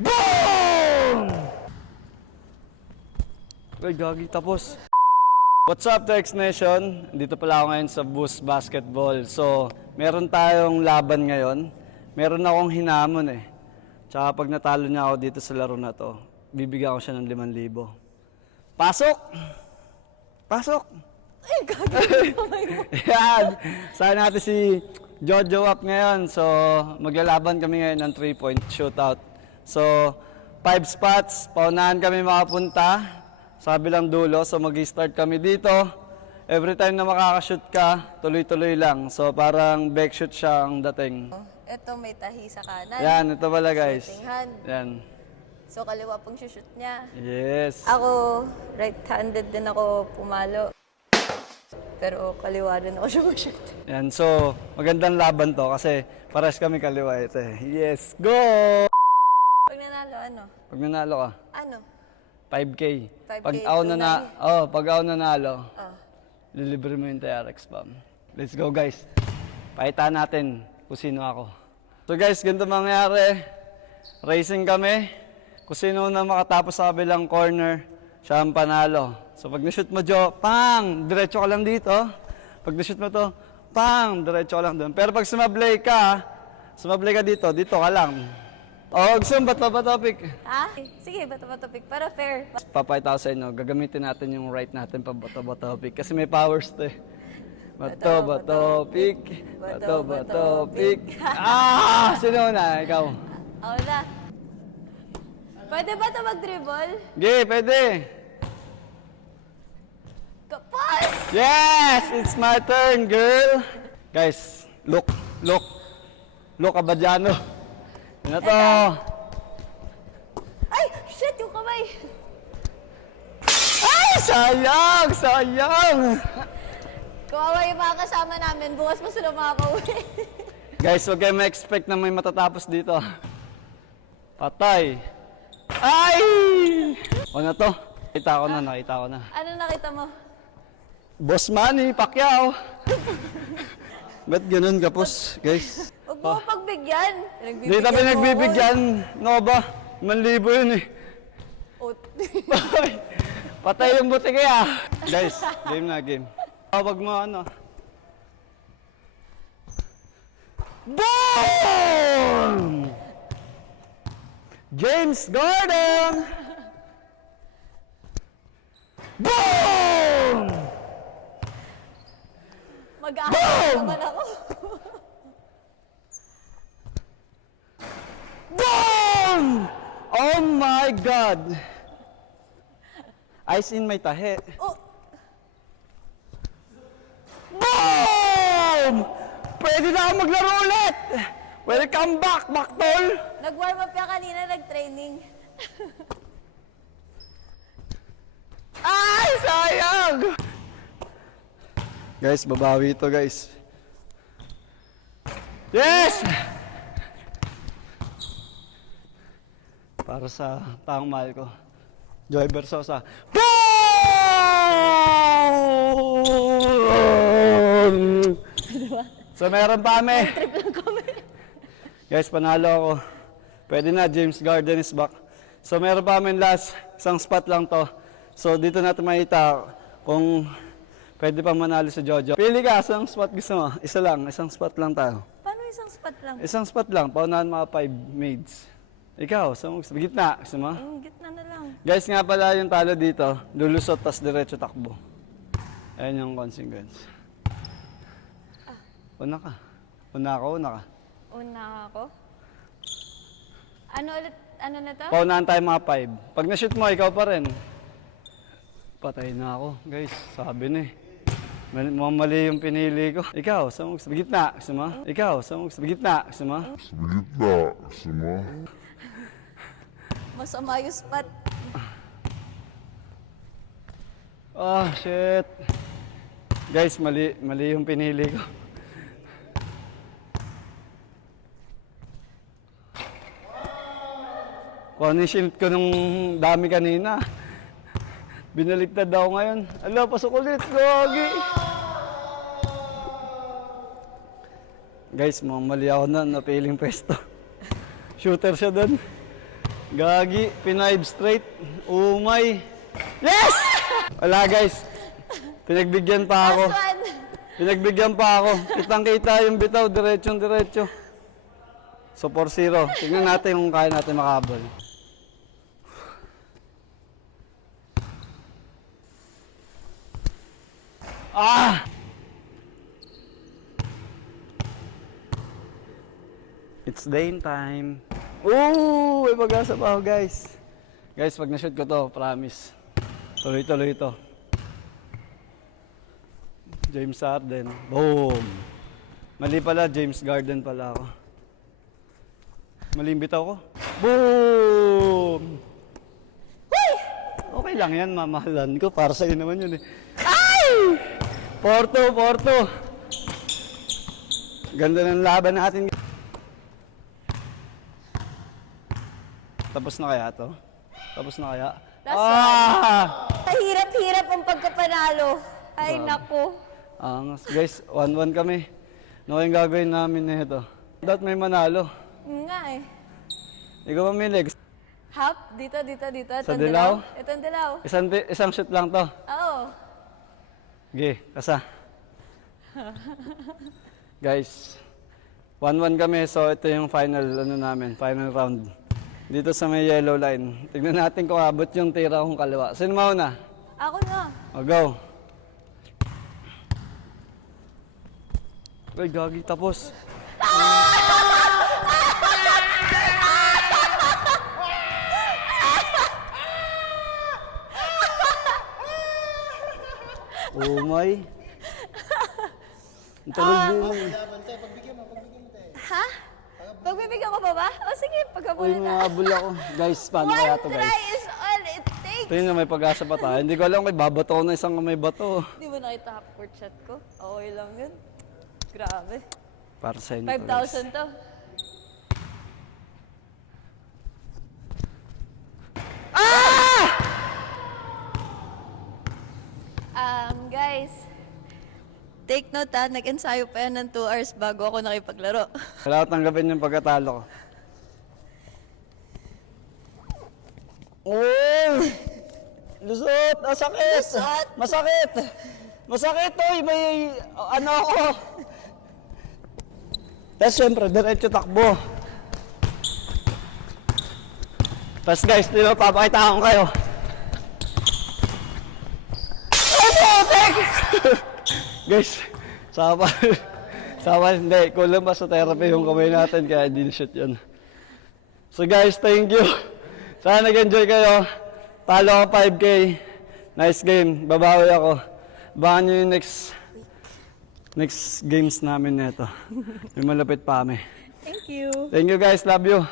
Boom! Ay, gagi, tapos. What's up, Tex Nation? Dito pala ako ngayon sa Boost Basketball. So, meron tayong laban ngayon. Meron akong hinamon eh. Tsaka pag natalo niya ako dito sa laro na to, bibigyan ko siya ng 5,000. Pasok! Pasok! Ay, gagawin mo kayo. Yan! Sana natin si Jojo up ngayon. So, maglalaban kami ngayon ng 3-point shootout. So, 5 spots. Paunahan kami makapunta sa kabilang dulo. So, mag-start kami dito. Every time na makakashoot ka, tuloy-tuloy lang. So, parang back shoot siya ang dating. Ito may tahi sa kanan. Yan, ito pala guys. Shooting hand. Yan. So, kaliwa pong shoot niya. Yes. Ako, right-handed din ako pumalo. Pero kaliwa din ako shoot. Yan, so magandang laban to kasi pares kami kaliwa ito eh. Yes, go! Pag nanalo, ano? Pag nanalo ka, Ano? 5K. 5K Pag ako tunay. pag ako nanalo, Ah. lilibre mo yung TRX bomb. Let's go guys. Pakita natin kung sino ako. So guys, ganito mangyari. Racing kami. Kung sino na makatapos sa kabilang corner, siya ang panalo. So pag na-shoot mo, Jo, pang! Diretso ka lang dito. Pag na-shoot mo to, pang! Diretso ka lang doon. Pero pag sumablay ka dito, dito ka lang. O, gusto mo bato ba topic? Ha? Sige, bato-bato pick. Pero fair. Papakita ko sa inyo, gagamitin natin yung right natin pa bato pick. Kasi may powers to eh. Bato pick. Bato pick. Ah! Sino na? Ikaw. Ako na. Pwede ba ito mag-dribble? Okay, pwede. Kapal! Yes! It's my turn, girl! Guys, look, Abadiano. Yun na to. Ay! Shit! Yung kamay! Ay, sayang! Kawawa yung mga kasama namin. Bukas pa sila makakauwi. Guys, huwag kayo ma-expect na may matatapos dito. Patay. Ay! O na to. Nakita ko na. Ano nakita mo? Boss Manny Pacquiao. Ba't ganun kapos, guys? Huwag mo pagbigyan. Di na pinagbibigyan. No ba? 5,000 yun eh. Patay yung buti kaya. Guys, game na game. Wag mo ano. Boom! James Gordon! Boom! Mag-aakit naman ako. Boom! Oh my God! Ice in my tahe. Oh! Boom! Pwede na ako maglaro ulit! Welcome back, Baktol! Nag-warm up ka kanina, nag-training. Ay, sayang! Guys, babawi ito, guys. Yes! Para sa taong mahal ko. Joy Versosa. Boom! So, meron pa kami. Trip lang kami. Guys, panalo ako. Pwede na, James Garden is back. So, meron pa kami last. Isang spot lang to. So, dito natin makita kung pwede pa manalo si Jojo. Pili ka, isang spot gusto mo? Isa lang, isang spot lang tayo. Paano isang spot lang? Isang spot lang, paunahan mga 5 maids. Ikaw, sa gitna, gusto mo? Yung gitna na lang. Guys, nga pala yung talo dito, lulusot tas diretso takbo. Ayan yung consequence. Una ka. Una ka. Una ako. Ano ulit? Ano na to? Paunahan tayo mga 5. Pag na-shoot mo, ikaw pa rin. Patay na ako, guys. Sabi na eh. Mukhang mali yung pinili ko. Ikaw, sa gitna, gusto mo? Ikaw, sa gitna, gusto mo? Masama yung spot. Oh, shit. Guys, mali yung pinili ko. Kung ano yung shield ko nung dami kanina. Binaliktad daw ngayon. Ala, pasok ulit. Gogi. Guys, mali ako na napiling pwesto. Shooter siya doon. Gagi, P5 straight. Umay. Yes! Wala guys. Pinagbigyan pa ako. Last one. Pinagbigyan pa ako. Kitang-kita yung bitaw, diretsong-diretso. So 4-0. Tingnan natin kung kaya natin makabol. Ah! It's Dane time. Ooh! May pag-asa pa ako, guys. Guys, pag na-shoot ko to, promise. Tuloy-tuloy ito. James Harden. Boom! Mali pala, James Garden pala ako. Malimbit ako. Boom! Okay lang yan, mamahalan ko. Para sa'yo naman yun eh. Ay! 4-2, 4-2. Ganda ng laban natin. Tapos na kaya to? Tapos na kaya? Last one. Hirap-hirap ang pagkapanalo. Ay, naku. Angas. Guys, 1-1 kami. Ano kayong gagawin namin na ito? Dapat may manalo. Nga eh. Ikaw mamili. Hap, dito. Sa dilaw? Ito ang dilaw. Isang shoot lang to. Oo. Okay, kasa. Guys, 1-1 kami. So ito yung final final round. Dito sa may yellow line. Tignan natin kung abot yung tira kong kaliwa. Sino mauna? Ako na. O, go. Uy, gagi, tapos. Oh my. Ang tagal din. Ha? Pagbibigyan ko pa ba? O sige, Uy, pagkabulan na. mga bula ko. Guys, paano kaya One to try guys? is all it takes. Tingnan na may pag-asa pa tayo. Hindi ko alam kung babato ko na isang may bato. Di ba nakita half court shot ko? Okay lang yun. Grabe. Para sa inyo to, guys. 5,000 to. Guys, take note ha, nag-ensayo pa yan ng 2 hours bago ako nakipaglaro. Wala ko tanggapin yung pagkatalo ko. Oh! Lusot! Masakit! Lusot! Masakit! Masakit! Oy! May ano ako! Tapos syempre, diretso takbo. Tapos guys, dito papakita ko kayo. Guys, sapal, hindi, kulang pa sa therapy yung kamay natin, kaya hindi na-shoot yun. So guys, thank you. Sana nag-enjoy kayo. Talo ako 5K. Nice game, babawi ako. Baka nyo yung next games namin nito. May malapit pa kami. Thank you. Thank you guys, love you.